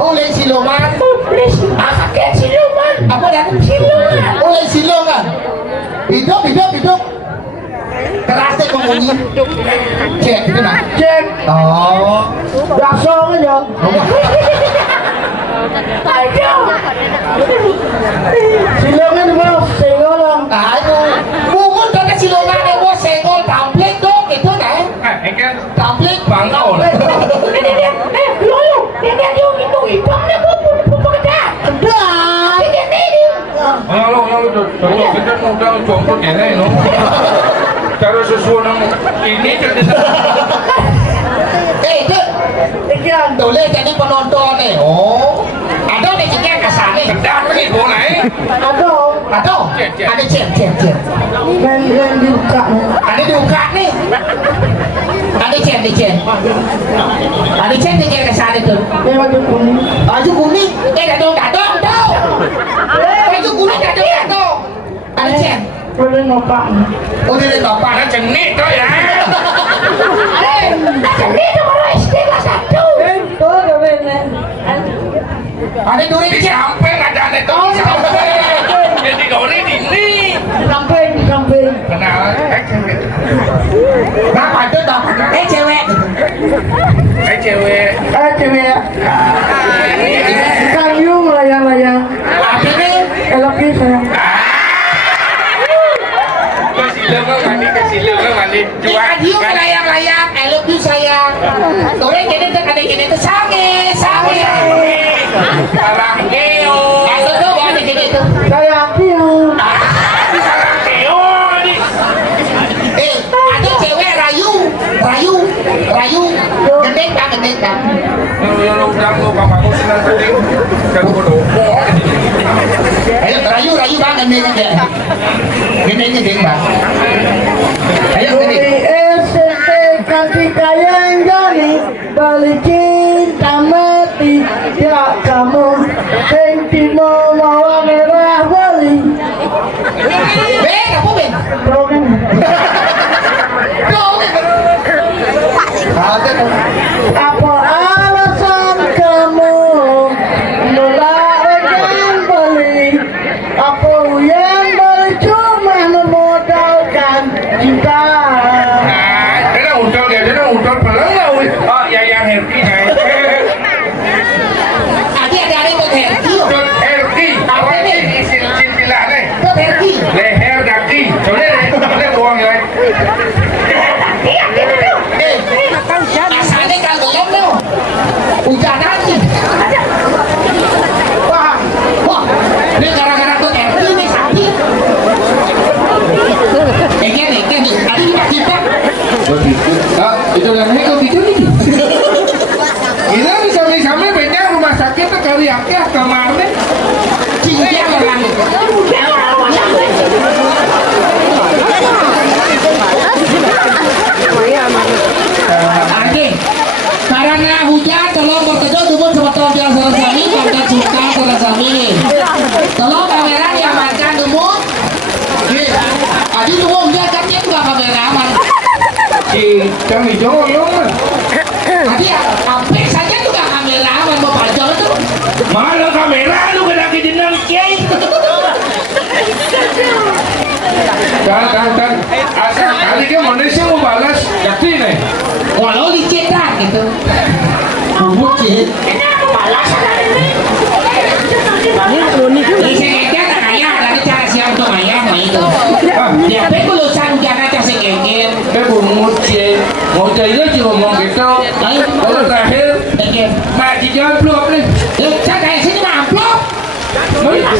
Oleh siluman. Kakek siluman. Apa dah? Siluman. Oleh siluman. Hidup. Kerasnya pengunyi. Cek, itu nak. Cek. Oh. Dasong aja. Ayo. Siluman bos, sengolang. Aduh. Bungun kata siluman ni bos senggol tamplik dong gitu kan? Kan Tamplik bangau. Dia. Dia yung hitam na po pagkada. dah. Kalau kita udah contoh ini, no. Cara sesuatu ini jadi. Ikan boleh jadi penonton nih. Oh. Ada nih kita kesana nih. Sedang nih boleh. Ada cek. Dan dibuka. Ada dibuka nih. Ada cek. Ada cek tinggal kesana tuh. Dia baju kuning. Baju kuning. Datang. Baju kuning datang. Ada cek. Boleh ngopak. Oh dia bapak. Ada jenis tuh ya. Ini baru SD kelas 1. Itu udah bener. Ada duri cek. Sampai ada tuh sampai. Jadi kau ini. Camping. Kenal? Bapak itu bapak. Cewek. Cewek. Cewek. Kayu melayang-layang. Apa nih? Eloknya sayang. Kasih mandi. Jual. Dia melayang-layang. I love you sayang. Orang jadi itu sange. Sarang keo. Itu tuh bawa di sini tuh. Sayang Tio. Sarang keo nih. Ada cewek rayu. Gendeng kan. Lu kamu senang tadi. Kalau bodoh. Ayo rayu bang gendeng bang. Ayo gendeng. SMP kasih kayang jani balik cinta mati ya kamu sentimo mawa merah bali. Apa Ben? Program. Apa alasan kamu melarang beli? Apa yang beli cuma memodalkan cinta? Dia udah pelang lah. Oh, yang Herky nih. Ada itu Herky. Herky. Apa ini? Istilah nih. Herky. Leher kaki. Coba buang ya. Asalnya kalau gelap tuh hujan aja. Wah, ini gara-gara tuh Herky nih sakit. Egen, tadi kita. Itu kan kok gitu nih. Kita bisa sama beda rumah sakit tuh kali ya kemarin. Cincin orang. Oke, karena hujan tolong berteduh tubuh sebetulnya biar selesai konten suka selesai. Tolong kamera diamankan dulu. Adi tuh hujan kan dia juga kamera aman. Kang hijau kan. Adi sampai saja juga kamera aman mau pajak itu. Mana kamera lu kena kejadian kiai. Kan. Asal kali dia manusia mau balas jadi nih. Walau dicetak gitu. Bucin. Ini aku balas ini. Ini saya tak kaya dari cara siang tuh ayam itu. Dia pun lulusan jangan kasih gengger. Bungut sih. Mau jadi cuma ngomong gitu. Kalau terakhir, mak dijawab belum nih. Saya kayak sini mah amplop.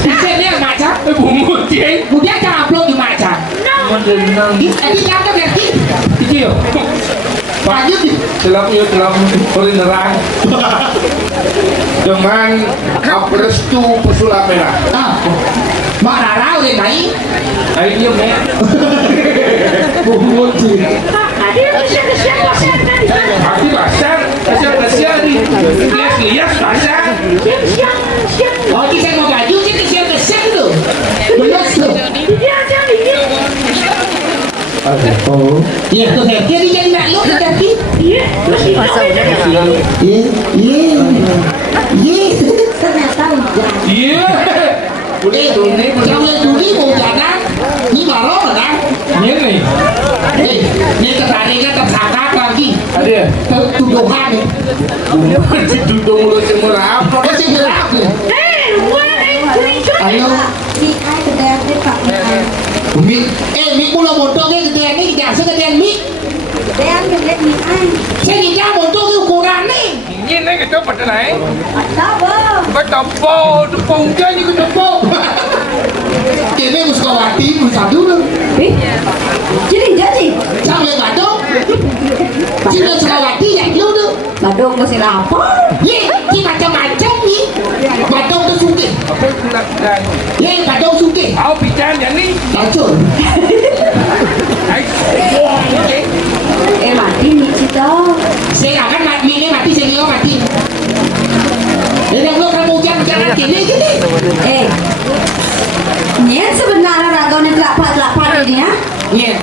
Bisa dia macam. Bungut sih. Kemudian jangan amplop di macam. Ini nyata berarti. Kecil. Lanjut nih. Dalam penerang dengan restu pesulap merah. Mak Rara udah naik. Ayo dia mek. Bungut sih. Tadi kesian pasien tadi. Aku pasar, kasihan nih. Lihat pasar. Siang. Oh ini saya mau baju sih kesian tuh. Belas tuh. Dia jadi. Oh. Iya tuh Herky dia jadi malu Herky. Iya. Ternyata hujan. Iya. Boleh duni, Boleh duni hujanan. Ini baru menang. Iya nih. Ini tertariknya tersangka lagi. Ada. Tuduhan nih. Si duduk mulut cemur apa? Masih gerak nih. Ayo. Mie ai gedean deh Pak. Mie, mie pulau montongnya gedean nih, jangan segedean mie. Gedean gede mie ai. Saya tidak montongnya ukuran nih. Ini nih kita pada naik. Ada bang. Ketompo, tempo hujan ini ketompo. Ini Muskawati, bersatu dulu. Jadi. Sampai Badung. Cina Muskawati ya dulu. Badung masih lapar. Ye, ini macam-macam nih. Badung tuh suke. Apa sudah dan? Ye, Badung suke. Aku bicara ni. Langsung. Mati nih Cito. Saya akan mati ini mati saya mati. Ini kalau kamu jangan gini. Nyen sebenarnya ragone kelapa ini ya. Iya.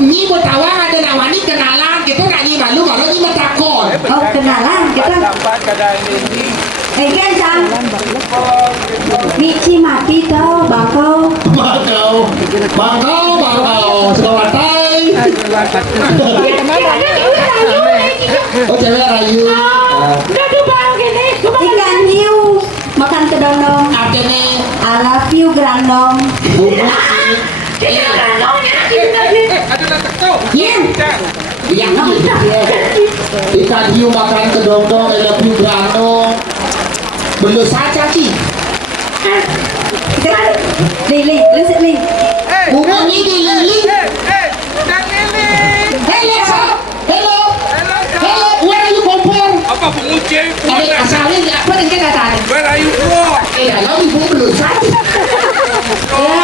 Ini mau tawang ada nawani kenalan kita nggak ini malu kalau ini mau takon. Oh kenalan kita. Dapat kadang ini. Kan Cang. Mici mati tau bangkau. Bangkau, Sekawatai. Oh cewek rayu. Ikan hiu makan kedondong. Ada nih. I love you grandong. Ada nak tahu. Yen. Yang ikan hiu makan kedondong, lebih berandong. Belum saja sih. Li, lihat li. Bukan ini lili. Dan ini. Hello. Where are you come from? Apa penguji? Dari asalnya apa yang kita tadi? Where are you from? Kalau ibu belum saja. Ya,